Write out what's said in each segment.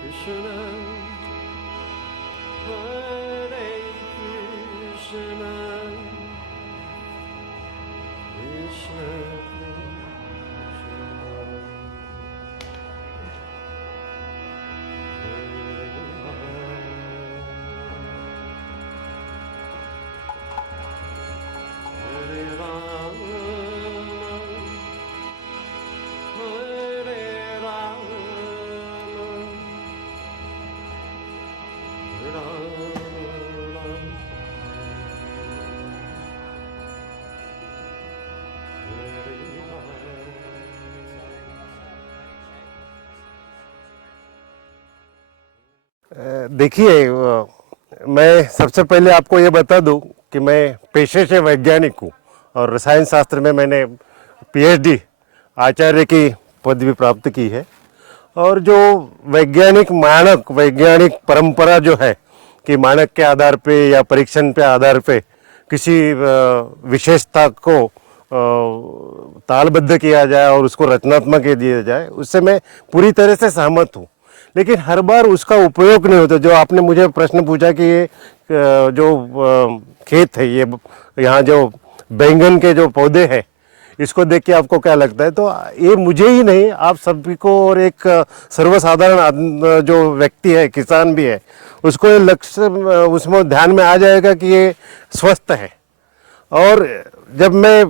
Krishna, Hare Krishna, Krishna Hare Rama, Hare Rama, Rama Rama, Hare देखिए, मैं सबसे पहले आपको ये बता दूं कि मैं पेशे से वैज्ञानिक हूँ और रसायन शास्त्र में मैंने पीएचडी आचार्य की पदवी प्राप्त की है। और जो वैज्ञानिक मानक, वैज्ञानिक परंपरा जो है कि मानक के आधार पे या परीक्षण पे आधार पे किसी विशेषता को तालबद्ध किया जाए और उसको रचनात्मक दिया जाए, उससे मैं पूरी तरह से सहमत हूँ। लेकिन हर बार उसका उपयोग नहीं होता। जो आपने मुझे प्रश्न पूछा कि ये जो खेत है, ये यहाँ जो बैंगन के जो पौधे हैं, इसको देख के आपको क्या लगता है? तो ये मुझे ही नहीं, आप सभी को और एक सर्वसाधारण जो व्यक्ति है, किसान भी है, उसको ये लक्ष्य उसमें ध्यान में आ जाएगा कि ये स्वस्थ है। और जब मैं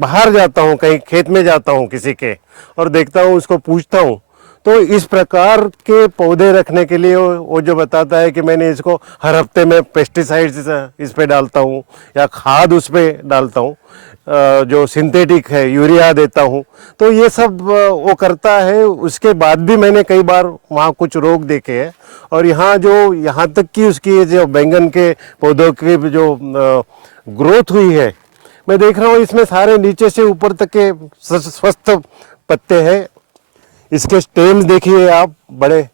बाहर जाता हूँ, कहीं खेत में जाता हूँ किसी के, और देखता हूँ, उसको पूछता हूँ, तो इस प्रकार के पौधे रखने के लिए वो जो बताता है कि मैंने इसको हर हफ्ते में पेस्टिसाइड्स इस पे डालता हूँ या खाद उस पे डालता हूँ, जो सिंथेटिक है, यूरिया देता हूँ, तो ये सब वो करता है। उसके बाद भी मैंने कई बार वहाँ कुछ रोग देखे हैं। और यहाँ तक कि उसकी जो बैंगन के पौधों की जो ग्रोथ हुई है, मैं देख रहा हूँ इसमें सारे नीचे से ऊपर तक के स्वस्थ पत्ते हैं। इसके स्टेम्स देखिए आप, बड़े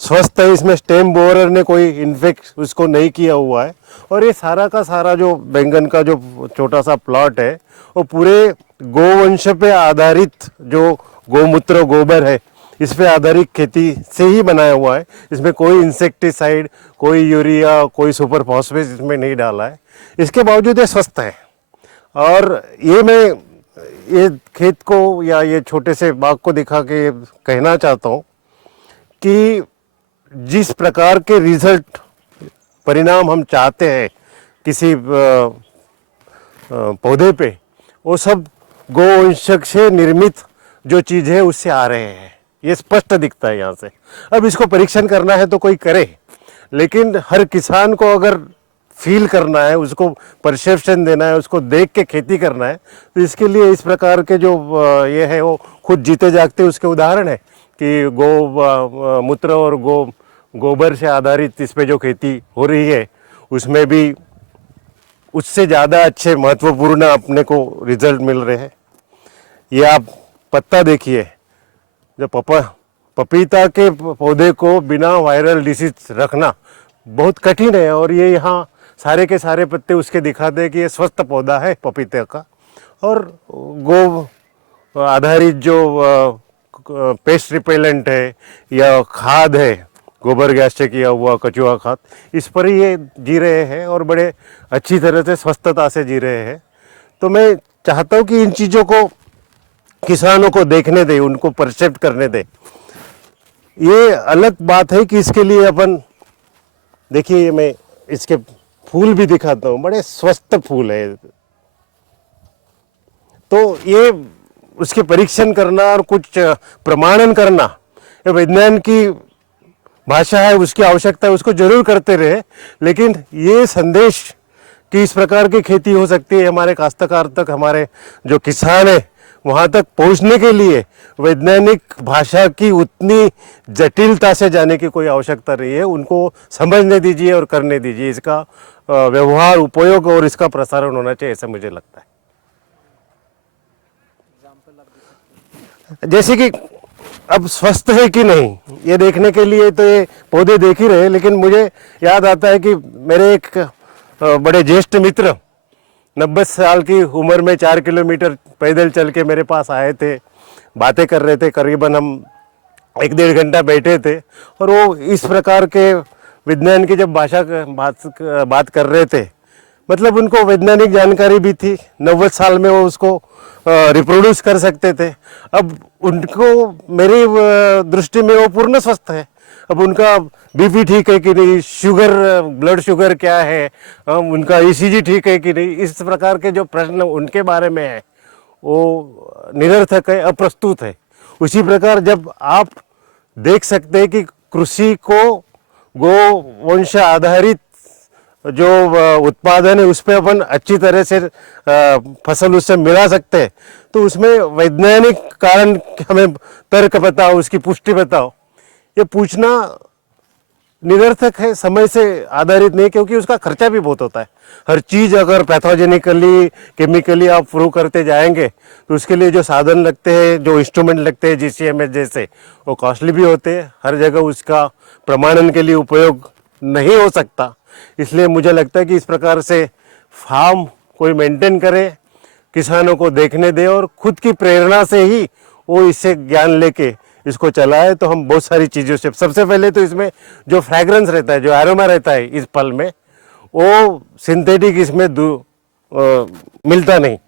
स्वस्थ है। इसमें स्टेम बोरर ने कोई इन्फेक्ट उसको नहीं किया हुआ है। और ये सारा का सारा जो बैंगन का जो छोटा सा प्लॉट है, वो पूरे गोवंश पे आधारित, जो गोमूत्र गोबर है, इस पे आधारित खेती से ही बनाया हुआ है। इसमें कोई इंसेक्टिसाइड, कोई यूरिया, कोई सुपर फॉस्फेट इसमें नहीं डाला है। इसके बावजूद ये स्वस्थ है। और ये खेत को या ये छोटे से बाग को दिखा के कहना चाहता हूँ कि जिस प्रकार के रिजल्ट, परिणाम हम चाहते हैं किसी पौधे पे, वो सब गोवंशक से निर्मित जो चीज़ है उससे आ रहे हैं। ये स्पष्ट दिखता है यहाँ से। अब इसको परीक्षण करना है तो कोई करे, लेकिन हर किसान को अगर फील करना है, उसको परसेप्शन देना है, उसको देख के खेती करना है, तो इसके लिए इस प्रकार के जो ये है वो खुद जीते जागते उसके उदाहरण है कि गो मूत्र और गोबर से आधारित इस पे जो खेती हो रही है, उसमें भी उससे ज़्यादा अच्छे, महत्वपूर्ण अपने को रिजल्ट मिल रहे हैं। ये आप पत्ता देखिए, जो पपीता के पौधे को बिना वायरल डिसीज रखना बहुत कठिन है। और ये यहाँ सारे के सारे पत्ते उसके दिखाते हैं कि ये स्वस्थ पौधा है पपीते का। और गो आधारित जो पेस्ट रिपेलेंट है या खाद है, गोबर गैस से किया हुआ कचुआ खाद, इस पर ही ये जी रहे हैं और बड़े अच्छी तरह से स्वस्थता से जी रहे हैं। तो मैं चाहता हूँ कि इन चीज़ों को किसानों को देखने दें, उनको परसेप्ट करने दें। ये अलग बात है कि इसके लिए अपन देखिए, मैं इसके फूल भी दिखाता हूँ, बड़े स्वस्थ फूल है। तो ये उसके परीक्षण करना और कुछ प्रमाणन करना, ये विज्ञान की भाषा है, उसकी आवश्यकता है, उसको जरूर करते रहे। लेकिन ये संदेश कि इस प्रकार की खेती हो सकती है, हमारे काश्तकार तक, हमारे जो किसान है वहाँ तक पहुँचने के लिए वैज्ञानिक भाषा की उतनी जटिलता से जाने की कोई आवश्यकता नहीं है। उनको समझने दीजिए और करने दीजिए। इसका व्यवहार, उपयोग और इसका प्रसारण होना चाहिए, ऐसा मुझे लगता है। जैसे कि अब स्वस्थ है कि नहीं, ये देखने के लिए तो ये पौधे देख ही रहे, लेकिन मुझे याद आता है कि मेरे एक बड़े ज्येष्ठ मित्र 90 साल की उम्र में 4 किलोमीटर पैदल चल के मेरे पास आए थे, बातें कर रहे थे। करीबन हम एक डेढ़ घंटा बैठे थे और वो इस प्रकार के विज्ञान की जब बात कर रहे थे, मतलब उनको वैज्ञानिक जानकारी भी थी, 90 साल में वो उसको रिप्रोड्यूस कर सकते थे। अब उनको मेरी दृष्टि में वो पूर्ण स्वस्थ है। अब उनका बीपी ठीक है कि नहीं, शुगर ब्लड शुगर क्या है, उनका ईसीजी ठीक है कि नहीं, इस प्रकार के जो प्रश्न उनके बारे में है वो निरर्थक है, अप्रस्तुत है। उसी प्रकार जब आप देख सकते हैं कि कृषि को गोवंश आधारित जो उत्पादन है उस पर अपन अच्छी तरह से फसल उससे मिला सकते हैं, तो उसमें वैज्ञानिक कारण हमें तर्क बताओ, उसकी पुष्टि बताओ, ये पूछना निरर्थक है, समय से आधारित नहीं, क्योंकि उसका खर्चा भी बहुत होता है। हर चीज़ अगर पैथोजेनिकली केमिकली आप प्रूव करते जाएंगे तो उसके लिए जो साधन लगते हैं, जो इंस्ट्रूमेंट लगते हैं जीसीएमएस जैसे, वो कॉस्टली भी होते हैं, हर जगह उसका प्रमाणन के लिए उपयोग नहीं हो सकता। इसलिए मुझे लगता है कि इस प्रकार से फार्म कोई मेंटेन करे, किसानों को देखने दे और खुद की प्रेरणा से ही वो इससे ज्ञान लेके इसको चलाए, तो हम बहुत सारी चीज़ों से, सबसे पहले तो इसमें जो फ्रैग्रेंस रहता है, जो एरोमा रहता है इस फल में, वो सिंथेटिक इसमें मिलता नहीं,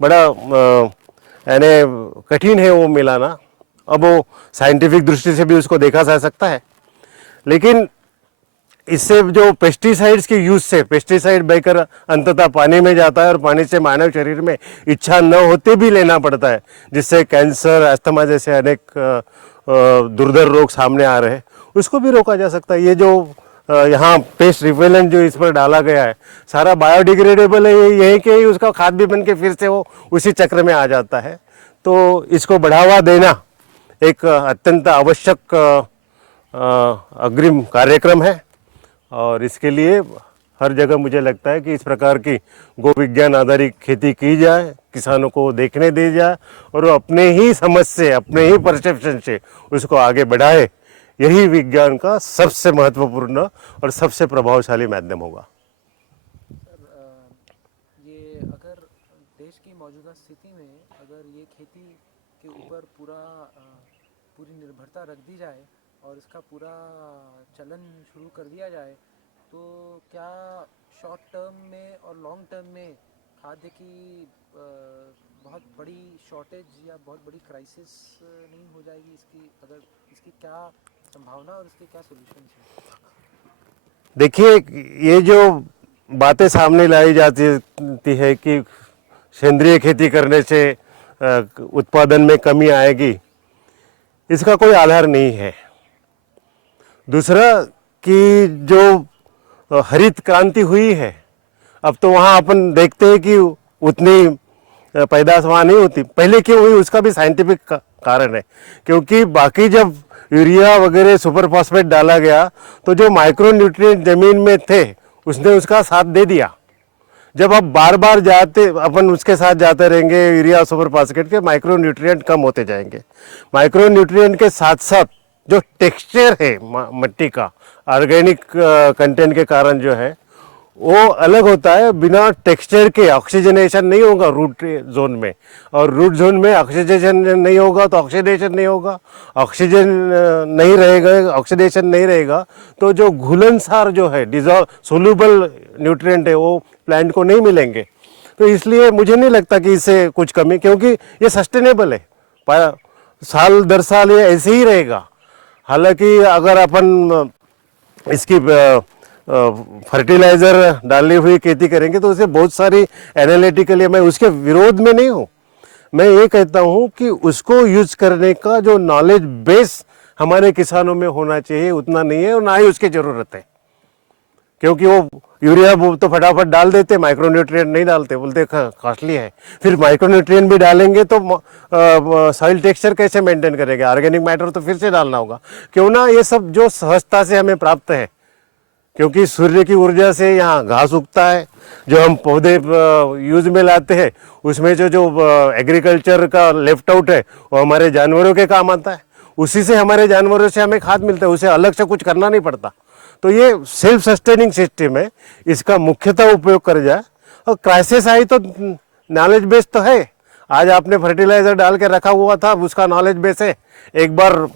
बड़ा यानी कठिन है वो मिलाना। अब वो साइंटिफिक दृष्टि से भी उसको देखा जा सकता है, लेकिन इससे जो पेस्टिसाइड्स के यूज से, पेस्टिसाइड बहकर अंततः पानी में जाता है और पानी से मानव शरीर में इच्छा न होते भी लेना पड़ता है, जिससे कैंसर, अस्थमा जैसे अनेक दुर्धर रोग सामने आ रहे हैं, उसको भी रोका जा सकता है। ये जो यहाँ पेस्ट रिपेलेंट जो इस पर डाला गया है सारा बायोडिग्रेडेबल है, यही कि उसका खाद भी बन के फिर से वो उसी चक्र में आ जाता है। तो इसको बढ़ावा देना एक अत्यंत आवश्यक अग्रिम कार्यक्रम है और इसके लिए हर जगह मुझे लगता है कि इस प्रकार की गो विज्ञान आधारित खेती की जाए, किसानों को देखने दी जाए और वो अपने ही समझ से, अपने ही परसेप्शन से उसको आगे बढ़ाए। यही विज्ञान का सबसे महत्वपूर्ण और सबसे प्रभावशाली माध्यम होगा। ये अगर देश की मौजूदा स्थिति में अगर ये खेती के ऊपर पूरी निर्भरता रख दी जाए और इसका पूरा चलन शुरू कर दिया जाए, तो क्या शॉर्ट टर्म में और लॉन्ग टर्म में खाद्य की बहुत बड़ी शॉर्टेज या बहुत बड़ी क्राइसिस नहीं हो जाएगी? इसकी क्या संभावना और इसके क्या सॉल्यूशंस हैं? देखिए, ये जो बातें सामने लाई जाती है कि सेंद्रिय खेती करने से उत्पादन में कमी आएगी, इसका कोई आधार नहीं है। दूसरा कि जो हरित क्रांति हुई है, अब तो वहाँ अपन देखते हैं कि उतनी पैदावार वहाँ नहीं होती। पहले क्यों हुई उसका भी साइंटिफिक कारण है, क्योंकि बाकी जब यूरिया वगैरह सुपर फॉस्फेट डाला गया तो जो माइक्रो न्यूट्रिएंट जमीन में थे उसने उसका साथ दे दिया। जब आप बार बार जाते, अपन उसके साथ जाते रहेंगे यूरिया सुपर फॉस्फेट के, माइक्रो न्यूट्रिएंट कम होते जाएंगे। माइक्रो न्यूट्रिएंट के साथ साथ जो टेक्सचर है मिट्टी का, ऑर्गेनिक कंटेंट के कारण जो है वो अलग होता है। बिना टेक्सचर के ऑक्सीजनेशन नहीं होगा रूट जोन में, और रूट जोन में ऑक्सीजनेशन नहीं होगा तो ऑक्सीडेशन नहीं होगा, ऑक्सीजन नहीं रहेगा, ऑक्सीडेशन नहीं रहेगा तो जो घुलनसार जो है डिजॉल्व सोल्यूबल न्यूट्रिएंट है वो प्लांट को नहीं मिलेंगे। तो इसलिए मुझे नहीं लगता कि इससे कुछ कमी, क्योंकि ये सस्टेनेबल है, साल दर साल ये ऐसे ही रहेगा। हालांकि अगर अपन इसकी फर्टिलाइज़र डाली हुई खेती करेंगे तो उसे बहुत सारी एनालिटिकली, मैं उसके विरोध में नहीं हूँ, मैं ये कहता हूँ कि उसको यूज करने का जो नॉलेज बेस हमारे किसानों में होना चाहिए उतना नहीं है और ना ही उसकी ज़रूरत है। क्योंकि वो यूरिया वो तो फटाफट डाल देते, माइक्रोन्यूट्रिएंट नहीं डालते, बोलते कॉस्टली है। फिर माइक्रोन्यूट्रिएंट भी डालेंगे तो सॉइल टेक्सचर कैसे मेंटेन करेंगे, ऑर्गेनिक मैटर तो फिर से डालना होगा। क्यों ना ये सब जो सहजता से हमें प्राप्त है, क्योंकि सूर्य की ऊर्जा से यहाँ घास उगता है, जो हम पौधे यूज में लाते हैं उसमें जो एग्रीकल्चर का लेफ्ट आउट है वो हमारे जानवरों के काम आता है, उसी से हमारे जानवरों से हमें खाद मिलता है, उसे अलग से कुछ करना नहीं पड़ता। तो ये सेल्फ सस्टेनिंग सिस्टम है, इसका मुख्यतः उपयोग कर जाए। और क्राइसिस आई तो नॉलेज बेस तो है, आज आपने फर्टिलाइजर डाल के रखा हुआ था, उसका नॉलेज बेस है, एक बार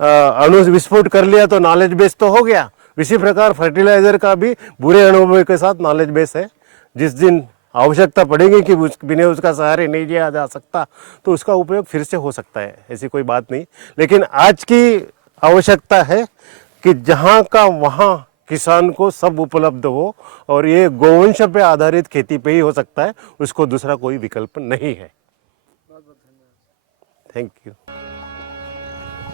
अणु विस्फोट कर लिया तो नॉलेज बेस तो हो गया। इसी प्रकार फर्टिलाइजर का भी बुरे अनुभव के साथ नॉलेज बेस है। जिस दिन आवश्यकता पड़ेगी कि बिना उसका सहारे नहीं लिया जा सकता तो उसका उपयोग फिर से हो सकता है, ऐसी कोई बात नहीं। लेकिन आज की आवश्यकता है कि जहाँ का वहाँ किसान को सब उपलब्ध हो और ये गोवंश पे आधारित खेती पे ही हो सकता है, उसको दूसरा कोई विकल्प नहीं है। बहुत बहुत धन्यवाद। Thank you.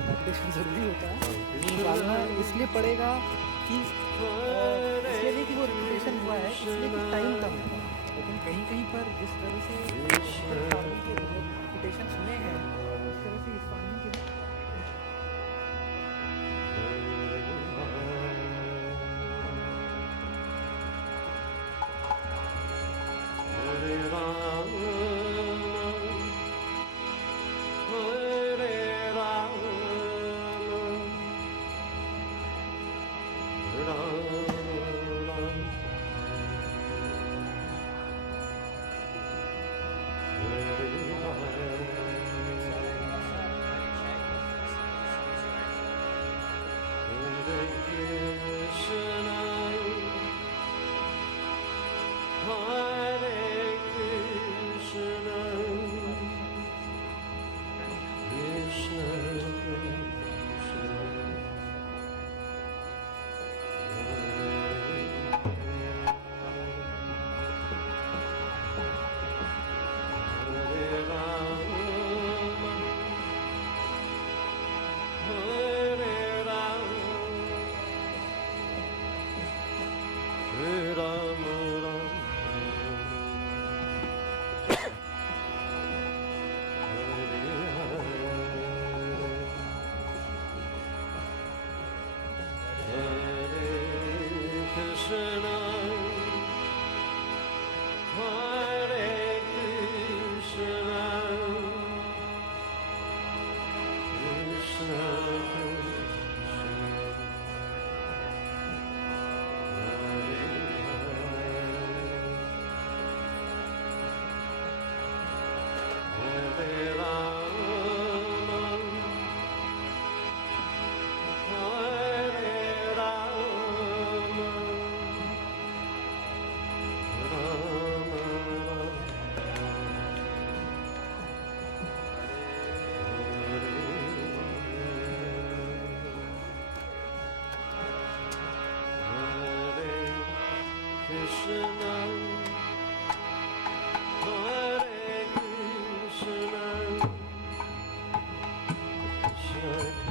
रेगुलेशन ज़रूरी होता है, निकालना इसलिए पड़ेगा कि इसलिए नहीं कि वो रेगुलेशन हुआ है, इसलिए कि टाइम कम है। लेकिन कहीं कहीं पर जिस तरह से फार्मिंग के रेपुटेशन सुने हैं, उस तरह से इस फार्मिंग के Hare Rama, Hare Rama, Rama Rama, Hare Krishna, Hare Krishna, Krishna Krishna, Hare Rama, Hare Rama, Rama Rama, Krishna, Hare Krishna, Krishna Hare Rama, Hare Rama, Rama Hare Krishna, Hare Krishna, Krishna